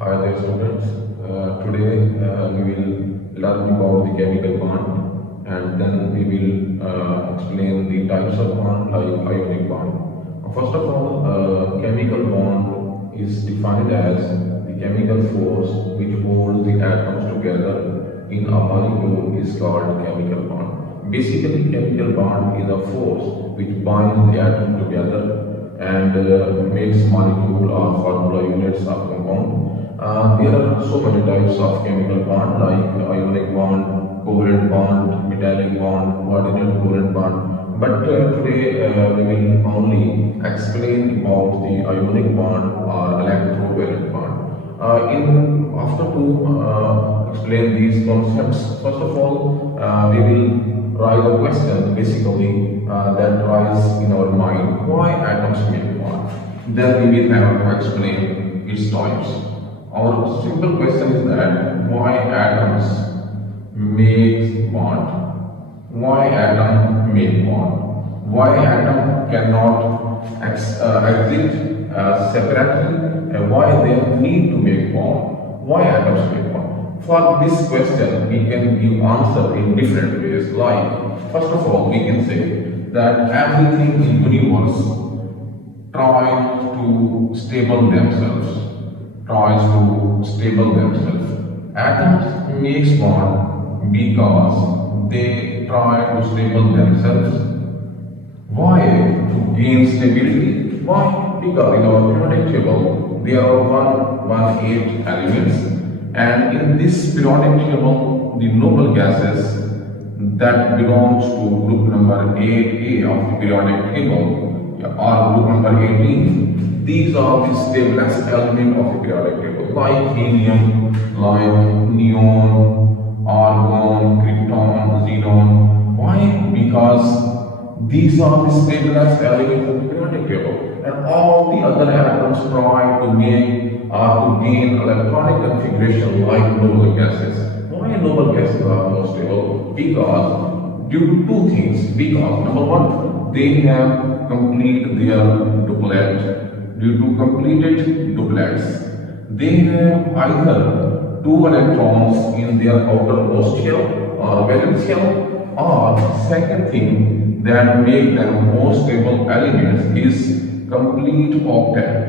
Hi there students. Today we will learn about the chemical bond and then we will explain the types of bond like ionic bond. First of all, chemical bond is defined as the chemical force which holds the atoms together in a molecule is called chemical bond. Basically, chemical bond is a force which binds the atom together and makes molecule or formula units of compound. There are so many types of chemical bond like ionic bond, covalent bond, metallic bond, coordinate covalent bond. But today we will only explain about the ionic bond or electrovalent bond. After to explain these concepts, first of all, we will raise a question basically that rises in our mind: why atoms make bond? Then we will have to explain its types. Our simple question is that why atoms make bond? Why atom make bond? Why atom cannot exist separately? And why they need to make bond? Why atoms make bond? For this question, we can give answer in different ways. Like, first of all, we can say that everything in universe tries to stable themselves. Atoms makes bond because they try to stable themselves. Why? To gain stability. Why? Because in our periodic table there are 118 elements, and in this periodic table the noble gases that belongs to group number 8A of the periodic table or group number 18. These are the stablest element of the periodic table, like helium, like neon, argon, krypton, xenon. Why? Because these are the stablest elements of the periodic table, and all the other atoms try to make or to gain electronic configuration like noble gases. Why noble gases are more stable? Because due to two things. Because number one, they have completed their duplet. Due to completed duplets, they have either two electrons in their outermost shell or valence shell, or second thing that make them more stable elements is complete octet.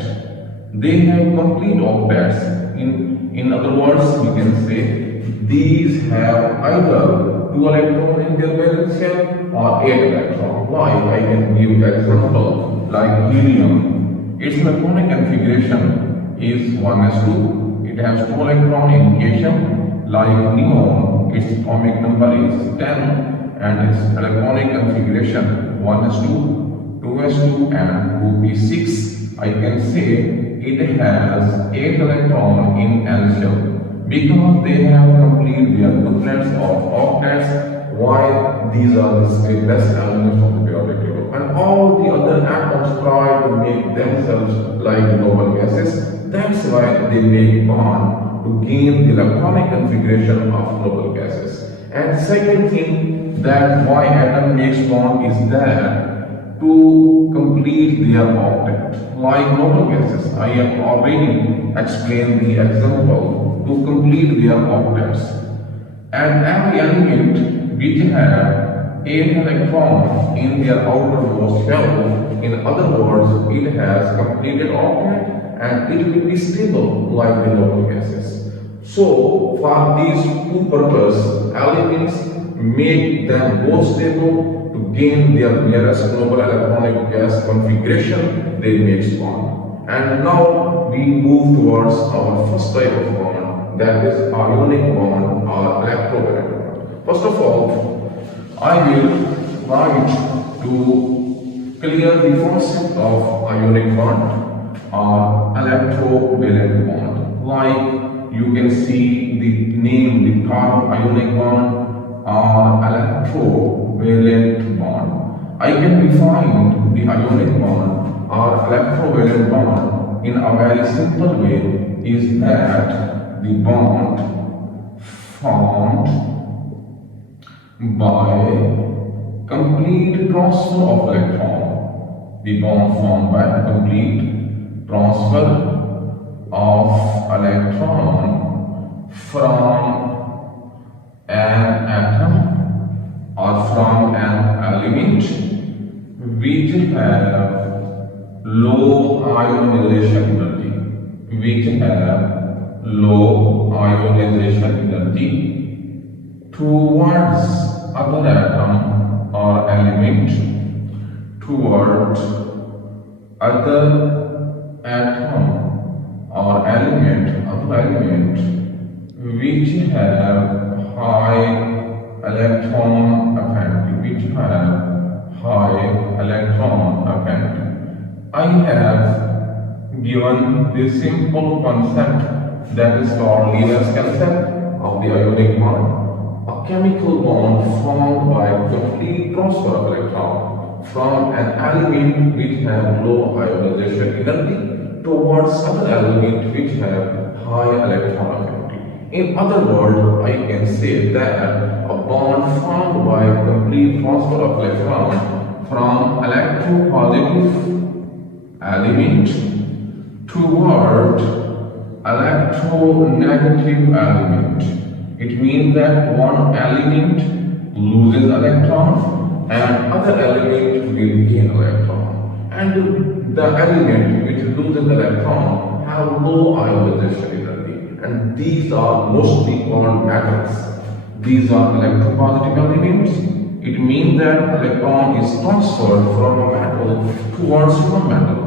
They have complete octets. In other words, we can say these have either two electrons in their valence shell or 8 electrons. Why? I can give example like helium. Its electronic configuration is 1s2. It has 2 electrons in cation. Like neon, its atomic number is 10 and its electronic configuration 1s2, 2s2 and 2p6. I can say it has 8 electrons in L shell because they have completed their duplets of octets. Why? These are the stablest elements of the periodic table, and all the other atoms try to make themselves like noble gases. That's why they make bond to gain the electronic configuration of noble gases. And second thing that why atom makes bond is that to complete their octet, like noble gases. I have already explained the example to complete their octets. And every element which have 8 electrons in their outermost shell, in other words, it has completed octet and it will be stable like the noble gases. So, for these two purposes, elements make them more stable. To gain their nearest noble electronic gas configuration, they make bond. And now we move towards our first type of bond, that is ionic bond or electrovalent bond. First of all, I will try to clear the concept of ionic bond or electrovalent bond. Like you can see the name, the term ionic bond or electrovalent bond. I can define the ionic bond or electrovalent bond in a very simple way is that the bond formed by complete transfer of electron. The bond formed by complete transfer of electron from an atom or from an element which have low ionization energy, towards other atom or element, towards other atom or element which have high electron affinity, I have given this simple concept that is called Lewis concept of the ionic bond, a chemical bond formed by complete transfer of electron from an element which have low ionization energy towards other element which have high electron affinity. In other words, I can say that a bond formed by complete transfer of electron from electropositive element toward electronegative element. It means that one element loses electron and other element will gain electron. And the element which loses electron have low ionization energy. And these are mostly called metals. These are electropositive elements. It means that electron is transferred from a metal towards one metal.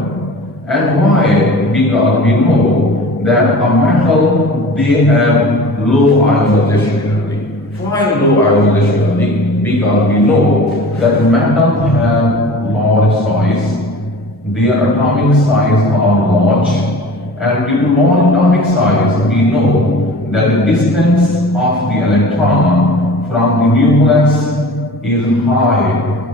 And why? Because we know that a metal, they have low ionization energy. Why low ionization energy? Because we know that metals have large size, their atomic size are large, and due to large atomic size, we know that the distance of the electron from the nucleus is high.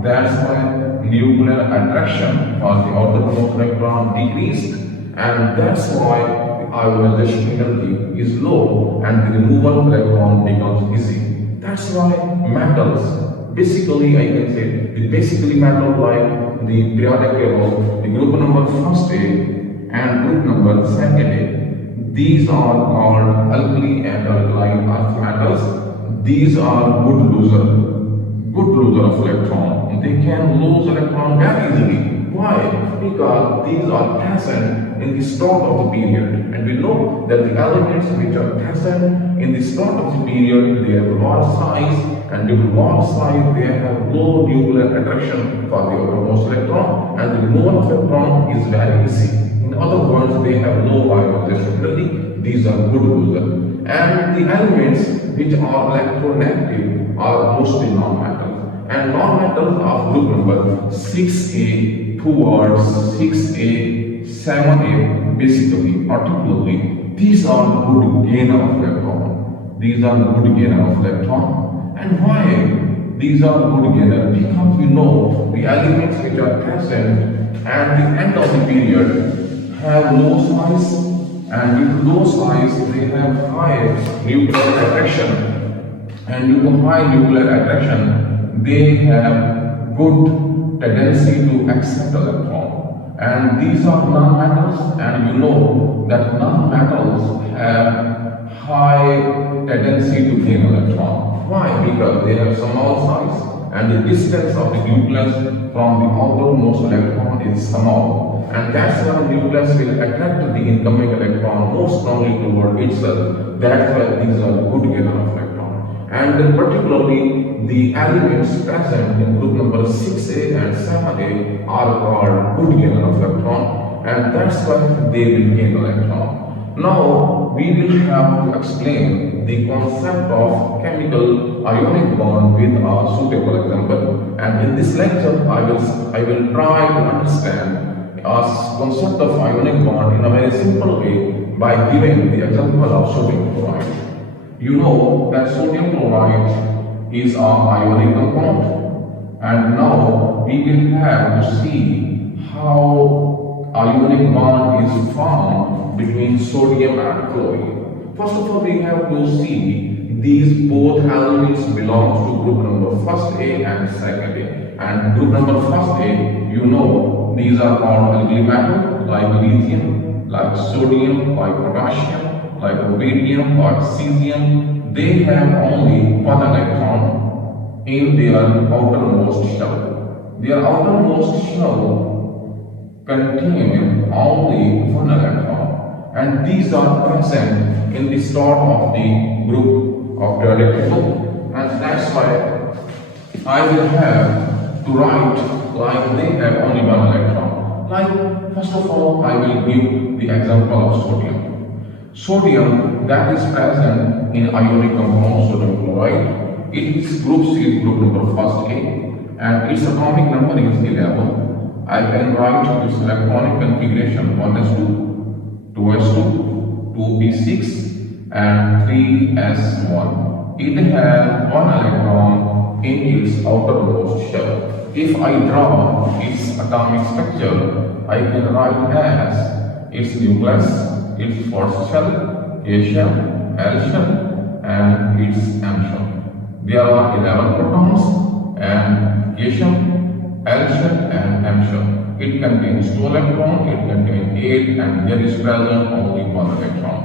That's why nuclear attraction for the outermost electron decreased, and that's why the ionization energy is low and the removal of electron becomes easy. That's why metals, basically I can say, the basically metal like the periodic table, the group number first A and group number second A, these are called alkali and alkaline earth metals. These are good loser of electron. They can lose electron very easily. Why? Because these are present in the start of the period, and we know that the elements which are present in the start of the period, they have large size, and due to large size they have low nuclear attraction for the outermost electron, and the removal of electron is very easy. In other words, they have low ionization energy. These are good losers. And the elements which are electronegative are mostly non-metals. And non-metals of group number 6A towards 6A, 7A, basically, particularly, these are good gainer of electron. And why these are good gainer? Because we know the elements which are present at the end of the period have low size, and due to low size they have high nuclear attraction, and due to high nuclear attraction they have good tendency to accept electron. And these are non-metals, and you know that non-metals have high tendency to gain electron. Why? Because they have small size, and the distance of the nucleus from the outermost electron is small, and that's why the nucleus will attract the incoming electron more strongly toward itself. That's why these are good gainer of electron. And particularly the elements present in group number 6A and 7A are called good gainer of electron, and that's why they will gain electron. Now we will have to explain the concept of chemical ionic bond with a suitable example, and in this lecture I will try to understand a concept of ionic bond in a very simple way by giving the example of sodium chloride. You know that sodium chloride is an ionic compound, and now we will have to see how ionic bond is formed between sodium and chlorine. First of all, we have to see these both elements belong to group number first A and second A. And group number first A, you know, these are called alkali metals like lithium, like sodium, like potassium, like rubidium or cesium, they have only one electron in their outermost shell. Their outermost shell contain only one electron, and these are present in the start of the group of the electron, and that's why I will have to write like they have only one electron. Like, first of all, I will give the example of sodium. Sodium that is present in ionic compound sodium chloride. Its group C is group number first A, and its atomic number is 11. I can write its electronic configuration 1s2, 2s2, 2p6, and 3s1. It has one electron in its outermost shell. If I draw its atomic structure, I can write as its nucleus, its first shell, K shell, L shell, and its M shell. There are 11 protons and K shell, L shell, and M shell. It contains 2 electrons, it contains 8, and there is present only 1 electron.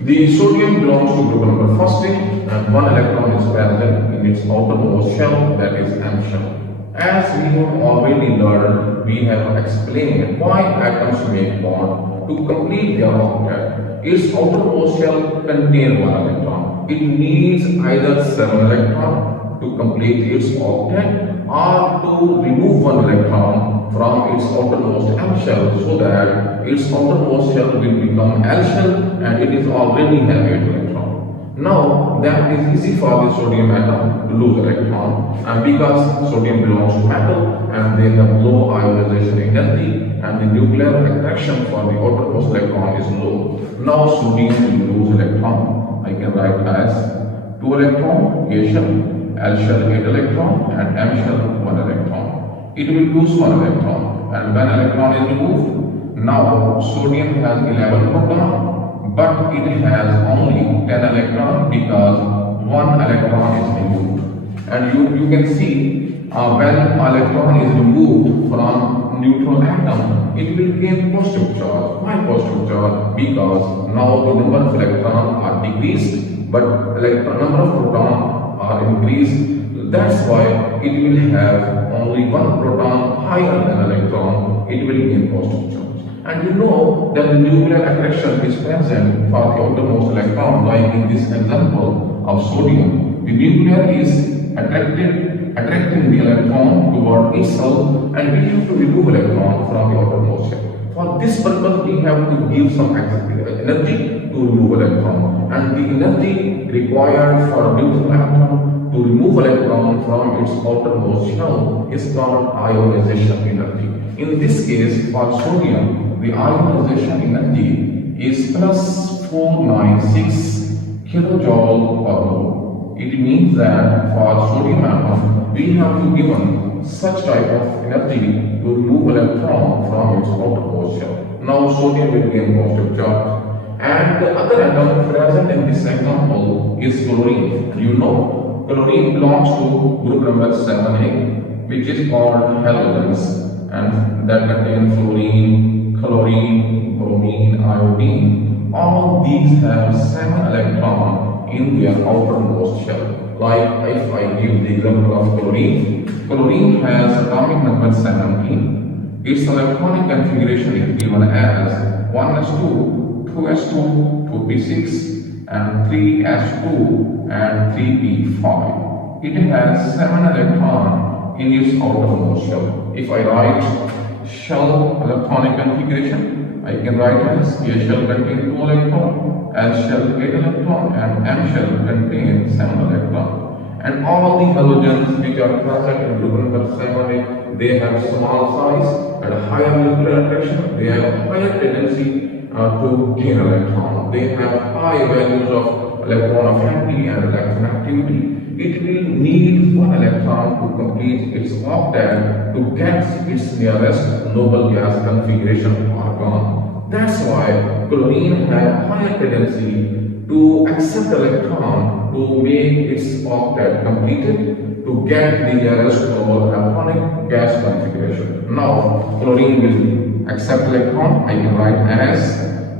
The sodium belongs to group number first A, and 1 electron is present in its outermost shell, that is M shell. As we have already learned, we have explained why atoms make bond to complete their octet. Its outermost shell contains 1 electron. It needs either 7 electrons to complete its octet or to remove 1 electron from its outermost M shell so that its outermost shell will become L shell, and it is already have 8 electrons. Now that is easy for the sodium atom to lose electron, and because sodium belongs to metal and they have low ionization energy and the nuclear attraction for the outermost electron is low. Now sodium will lose electron. I can write as 2 electron, K shell, L shell 8 electron, and M shell 1 electron. It will lose 1 electron, and when electron is removed, now sodium has 11 proton, but it has only 10 electron because 1 electron is removed. And you can see when electron is removed from neutral atom, it will gain positive charge. Why positive charge? Because now the number of electrons are decreased, but number of protons are increased. That's why it will have only 1 proton higher than electron. It will gain positive charge. And you know that the nuclear attraction is present for the outermost electron, like in this example of sodium. The nuclear is attracting the electron toward itself, and we have to remove electron from the outermost shell. For this purpose, we have to give some energy to remove electron, and the energy required for neutral atom to remove electron from its outermost shell is called ionization energy. In this case, for sodium, the ionization energy is plus 496 kilojoule per mole. It means that for sodium atom, we have to given such type of energy to remove electron from its outermost shell. Now sodium will gain positive charge. And the other atom present in this example is chlorine. You know, chlorine belongs to group number 7A, which is called halogens, and that contains fluorine, chlorine, bromine, iodine. All these have 7 electrons in their outermost shell. Like if I give the example of chlorine, chlorine has atomic number 17. Its electronic configuration is given as 1s2, 2s2, 2p6, and 3s2 and 3p5. It has 7 electrons in its outermost shell. If I write shell electronic configuration, I can write as K shell contains 2 electrons, L shell 8 electrons, and M shell contains 7 electrons. And all the halogens which are present in group number 7A, they have small size and higher nuclear attraction. They have higher tendency to gain electron. They have high values of electron affinity and electron activity. It will need 1 electron to complete its octet to get its nearest noble gas configuration argon. That's why chlorine has higher tendency to accept electron to make its octet completed to get the nearest noble atomic gas configuration. Now chlorine will accept electron, I can write as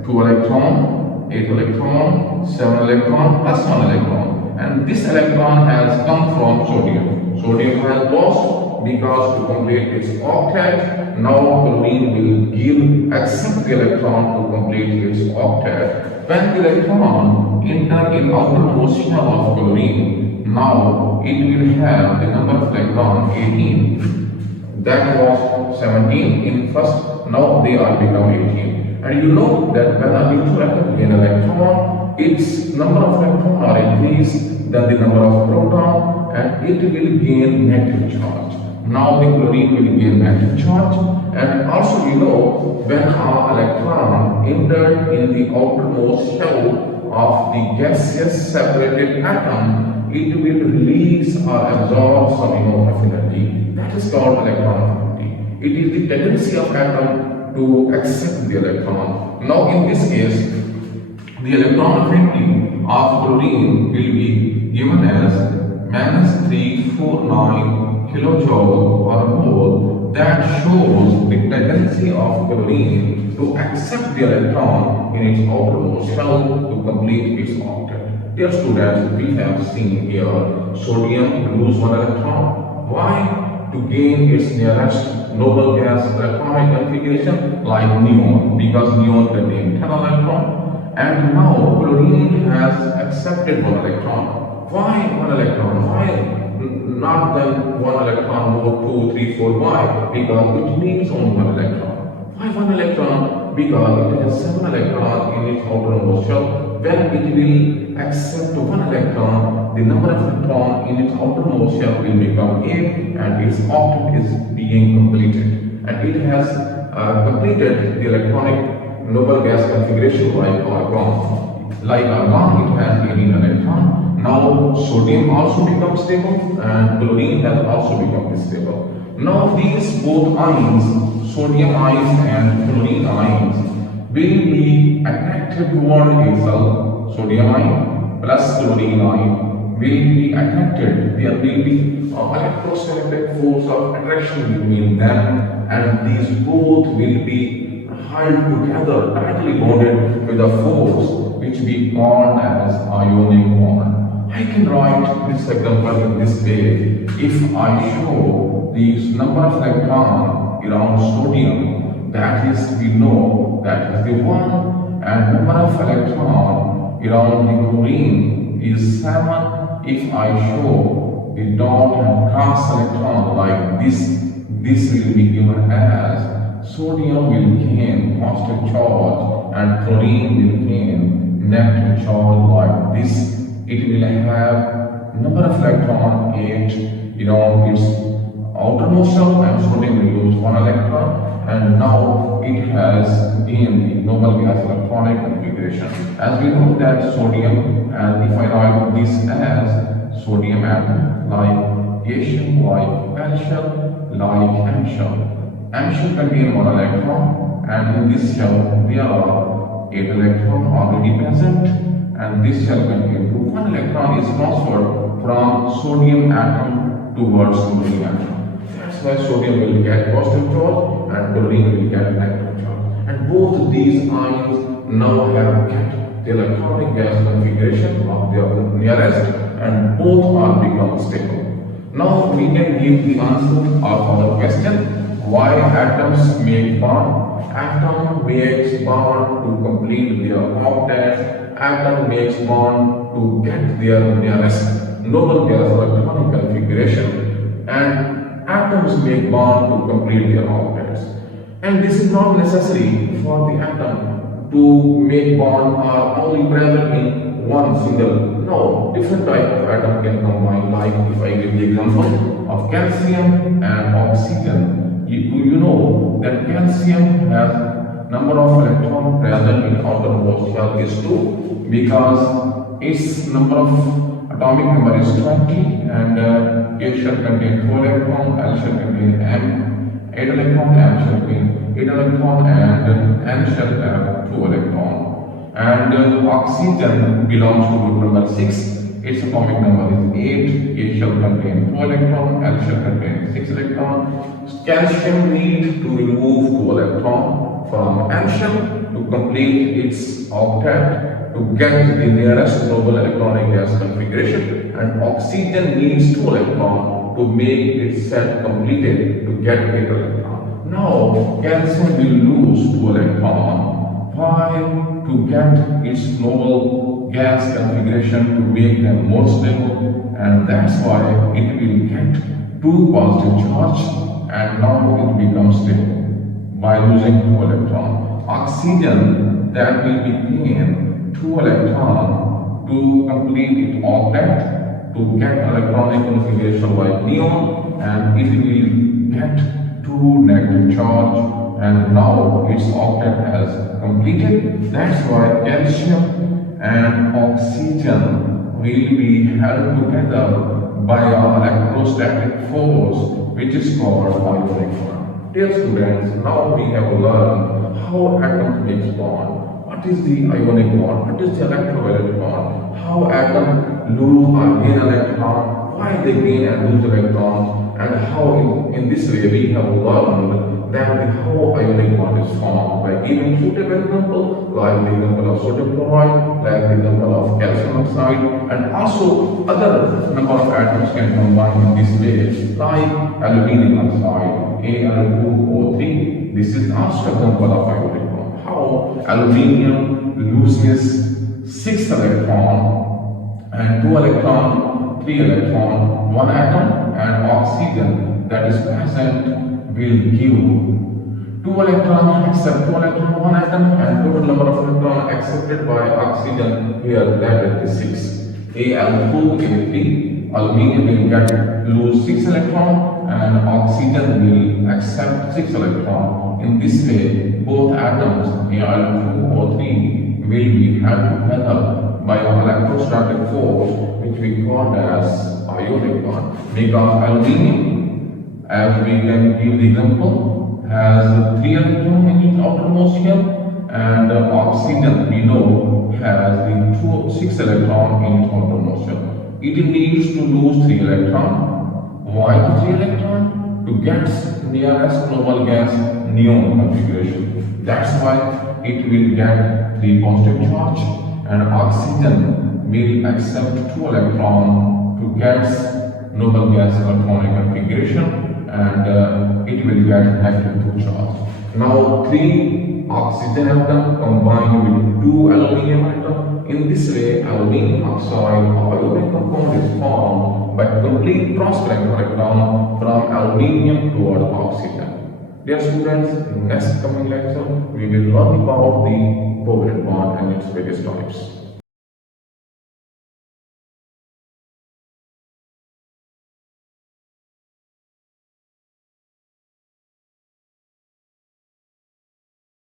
2 electron, 8 electron, 7 electron plus 1 electron. And this electron has come from sodium. Sodium has lost because to complete its octet, now chlorine will accept the electron to complete its octet. When the electron enter in outermost shell of chlorine, now it will have the number of electron 18. That was 17 in first, now they are become 18. And you know that when a neutral atom gain electron, its number of electrons are increased than the number of proton, and it will gain negative charge. Now the chlorine will gain negative charge, and also you know when our electron entered in the outermost shell of the gaseous separated atom, it will release or absorb some amount of energy. That is called electron affinity. It is the tendency of atom to accept the electron. Now in this case, the electron affinity of chlorine will be given as -349 kilojoule per mole. That shows the tendency of chlorine to accept the electron in its outermost shell to complete its octet. Dear students, we have seen here sodium lose 1 electron. Why? To gain its nearest noble gas electronic configuration like neon, because neon contains 10 electrons. And now chlorine has accepted 1 electron. Why 1 electron? Why not then 1 electron more 2, 3, 4? Why? Because it needs only 1 electron. Why 1 electron? Because it has 7 electrons in its outermost shell. When it will accept 1 electron, the number of electrons in its outermost shell will become 8, and its octet is being completed. And it has completed the electronic noble gas configuration like argon. Like argon, it has 18 electrons. Now sodium also becomes stable, and chlorine has also become stable. Now these both ions, sodium ions and chlorine ions, will be attracted toward itself. Sodium ion plus chlorine ion will be attracted. There will be electrostatic force of attraction between them, and these both will be held together, tightly bonded with a force which we call as ionic bond. I can write this example in this way. If I show the number of electrons around sodium, that is, we know that is the 1, and number of electrons around the chlorine is 7. If I show the dot and cross electron like this will be given as sodium will gain positive charge and chlorine will gain negative charge like this. It will have number of electron 8 around its outermost shell, and sodium will lose 1 electron, and now it has gained the noble gas electronic configuration. As we know that sodium, and if I write this as sodium atom, like A shell, like L shell, like M shell. M shell contains 1 electron, and in this shell there are 8 electrons already present. And this shell contains 2. 1 electron is transferred from sodium atom towards chlorine atom. That's why sodium will get positive charge and chlorine will get negative charge. And both these ions now have get the electronic gas configuration of their nearest, and both are become stable. Now we can give the answer of our question. Why atoms make bond? Atom makes bond to complete their octet. Atom makes bond to get their nearest noble gas electronic configuration, and atoms make bond to complete their octets. And this is not necessary for the atom to make bond are only present in one single. No, different type of atom can combine. Like if I give the example of calcium and oxygen, you know that calcium has number of electrons present in outermost shell is 2, because its number of atomic number is 20, and A shell contains 4 electrons, L shell contains 8 electrons, M shell contains 8 electrons, and N shell have 2 electrons. And oxygen belongs to group number 6. Its atomic number is 8. K shall contain 2 electron, L shall contain 6 electron. Calcium needs to remove 2 electron from N shell to complete its octet to get the nearest noble electronic gas configuration, and oxygen needs 2 electron to make its set completed to get 8 electron. Now calcium will lose 2 electron. Why? To get its noble gas configuration to make them more stable, and that's why it will get 2 positive charge and now it becomes stable by losing 2 electron. Oxygen that will be gain 2 electron to complete its octet to get electronic configuration like neon, and it will get 2 negative charge and now its octet has completed. That's why calcium and oxygen will be held together by an electrostatic force which is called ionic bond. Dear students, now we have learned how atoms make bond. What is the ionic bond? What is the electrovalent bond? How atoms lose or gain electron? Why they gain and lose electrons? And how in this way we have learned that how ionic bond is formed by giving suitable example, like the example of sodium chloride, like the example of calcium oxide, and also other number of atoms can combine in this way, like aluminum oxide, Al2O3. This is also example of ionic bond. How aluminium loses 6 electron and 2 electron, 3 electron, 1 atom, and oxygen that is present will give 2 electrons except 2 electron, 1 atom, and total number of electrons accepted by oxygen here, that is 6. Al2A3, aluminium will lose 6 electrons and oxygen will accept 6 electrons. In this way, both atoms Al2O3 will be held together by an electrostatic force which we call as ionic bond, because aluminium, as we can give the example, has 3 electrons in its outermost shell, and oxygen we know has the 6 electrons in its outermost shell. It needs to lose 3 electrons. Why 3 electrons? To get nearest noble gas neon configuration. That's why it will get 3 positive charge, and oxygen will accept 2 electrons to get noble gas electronic configuration, and it will get negative 2 charge. Now 3 oxygen atom combined with 2 aluminium atom. In this way, aluminium oxide ionic compound is formed by complete transferring electron from aluminium toward oxygen. Dear students, in next coming lecture, we will learn about the covalent bond and its various types.